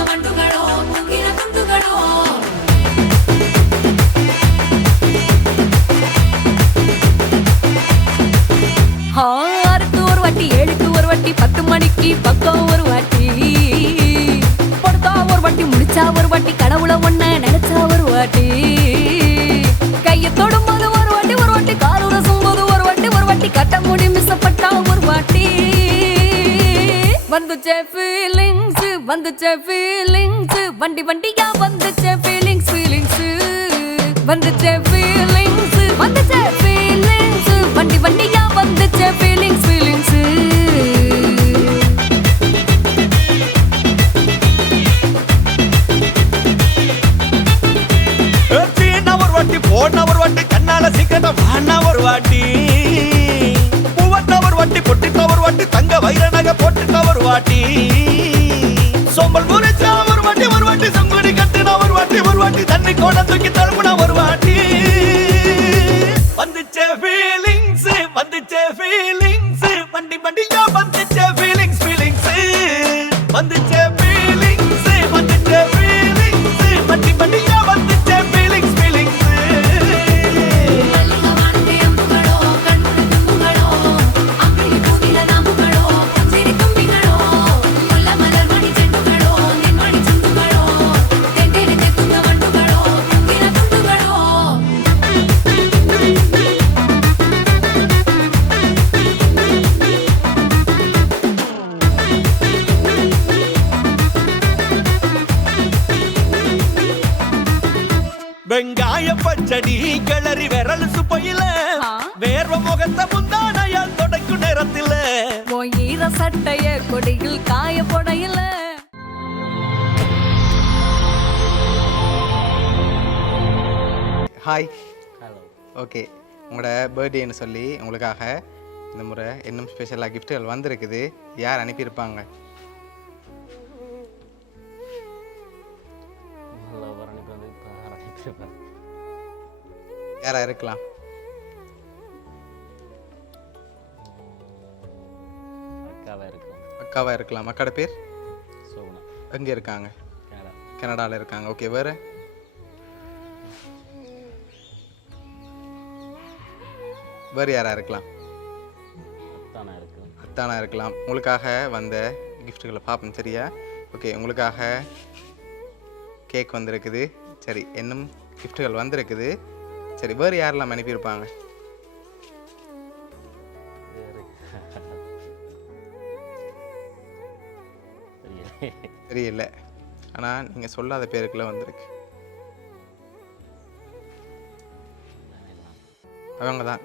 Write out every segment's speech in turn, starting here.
ಗಂಡುಗಳೋ ಮುಗಿನ ತುಂಡುಗಳೋ ஆறுக்கு ஒரு வாட்டி ஏழுக்கு ஒரு வாட்டி பத்து மணிக்கு பக்கம் ஒரு வாட்டி படுத்தா ஒரு வாட்டி முடிச்சா ஒரு வாட்டி கடவுள ஒண்ண நினைச்சா ஒரு வாட்டி கைய தொடும்போது ஒரு வாட்டி ஒரு வாட்டி கால் உரசும் போது ஒரு வாட்டி ஒரு வாட்டி கட்ட முடி மிசப்பட்டா ஒரு வாட்டி வந்துச்சே ஃபீலிங்ஸ் வந்துச்சே ஃபீலிங்ஸ் வண்டி வண்டியா வந்துச்ச ஃபீலிங்ஸ் ஃபீலிங்ஸ் வந்துச்சே ஃபீலிங்ஸ் வந்துச்சே ஃபீலிங்ஸ் வண்டி வண்டியா வந்துச்ச ஃபீலிங்ஸ் ஃபீலிங்ஸ் ஒரு வாட்டி போன ஒரு வாட்டி கண்ணால சீக்கிரட்ட வானா ஒரு வாட்டி. பூவட்ட ஒரு வாட்டி பொட்டிட்ட ஒரு வாட்டி தங்க வைர நகை போட்டுட்ட ஒரு வாட்டி. வாட்டி தூக்கி தழுப்புனா ஒரு பச்சடி கிளறி விரல் சுப்பையில. வேர்வ முகத்த முந்தானையால் தொடக்கும் நேரத்தில். ஈர சட்டைய கொடியில் காய போடையில. ஹாய் ஓகே உங்களோட பர்த்டேன்னு சொல்லி உங்களுக்காக இந்த முறை இன்னும் ஸ்பெஷலாக கிஃப்ட்டுகள் வந்திருக்குது. யார் அனுப்பியிருப்பாங்க? லவர் யாராக இருக்கலாம். அக்காவாக இருக்கும் அக்காவாக இருக்கலாம். அக்காட பேர்? எங்கே இருக்காங்க? கனடா. கனடாவில் இருக்காங்க. ஓகே வேறு? வேறு யாராக இருக்கலாம்? அத்தானா இருக்கும் அத்தானா இருக்கலாம். உங்களுக்காக வந்த கிஃப்ட்டுகளை பார்ப்போம் சரியா? ஓகே உங்களுக்காக கேக் வந்திருக்குது. சரி இன்னும் கிஃப்ட்டுகள் வந்திருக்குது. சரி வேறு யாரெல்லாம் அனுப்பியிருப்பாங்க? தெரியல. ஆனால் நீங்கள் சொல்லாத பேருக்குள்ள வந்திருக்கு. அவங்க தான்.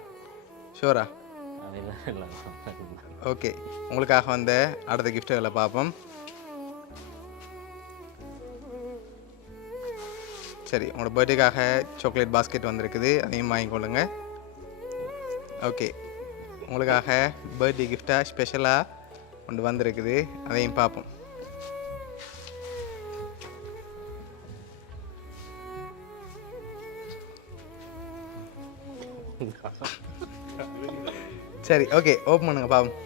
ஷோரா ஓகே உங்களுக்காக வந்த அடுத்த கிஃப்ட்டுகளை பார்ப்போம். சரி உங்களோட பர்த்டேக்காக சாக்லேட் பாஸ்கெட் வந்திருக்குது. அதையும் வாங்கிக்கொள்ளுங்க ஓகே உங்களுக்காக பர்த்டே கிஃப்டாக ஸ்பெஷலாக ஒன்று வந்திருக்குது. அதையும் பார்ப்போம். சரி ஓகே ஓப்பன் பண்ணுங்க பாப்போம்.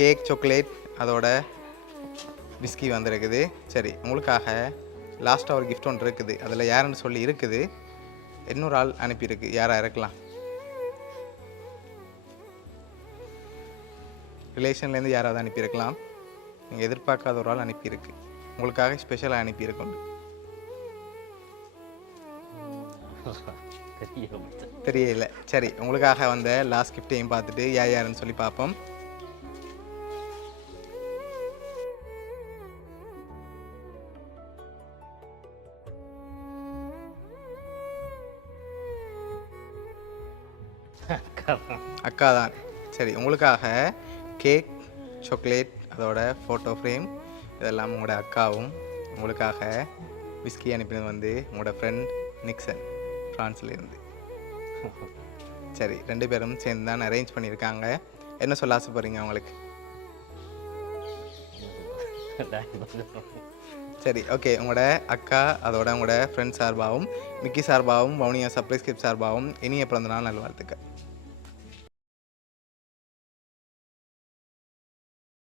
கேக் சாக்லேட் அதோட பிஸ்கி வந்திருக்குது. சரி உங்களுக்காக லாஸ்ட்டாக ஒரு gift ஒன்று இருக்குது. அதில் யாருன்னு சொல்லி இருக்குது. இன்னொரு ஆள் அனுப்பியிருக்கு. யாராக இருக்கலாம்? ரிலேஷன்லேருந்து யாராவது அனுப்பியிருக்கலாம். நீங்கள் எதிர்பார்க்காத ஒரு ஆள் அனுப்பியிருக்கு. உங்களுக்காக ஸ்பெஷலாக அனுப்பியிருக்கோம் தெரியல. சரி உங்களுக்காக வந்த லாஸ்ட் கிஃப்டையும் பார்த்துட்டு யார் யாருன்னு சொல்லி பார்ப்போம். அக்கா தான் அக்கா தான் சரி உங்களுக்காக கேக் சாக்லேட் அதோட ஃபோட்டோ ஃப்ரேம் இதெல்லாம் உங்களோட அக்காவும் உங்களுக்காக விஸ்கி அனுப்பினது வந்து உங்களோட ஃப்ரெண்ட் நிக்சன் ஃப்ரான்ஸ்லேருந்து சரி ரெண்டு பேரும் சேர்ந்து தான் அரேஞ்ச் பண்ணியிருக்காங்க. என்ன சொல்ல ஆசைப்படுறீங்க அவங்களுக்கு? சரி ஓகே உங்களோட அக்கா அதோட உங்களோட ஃப்ரெண்ட் சார்பாகவும் மிக்கி சார்பாகவும் வவுனியா சர்ப்ரைஸ் கிப் சார்பாகவும் இனிய பிறந்த நாள் நல்வாழ்த்துக்கள்.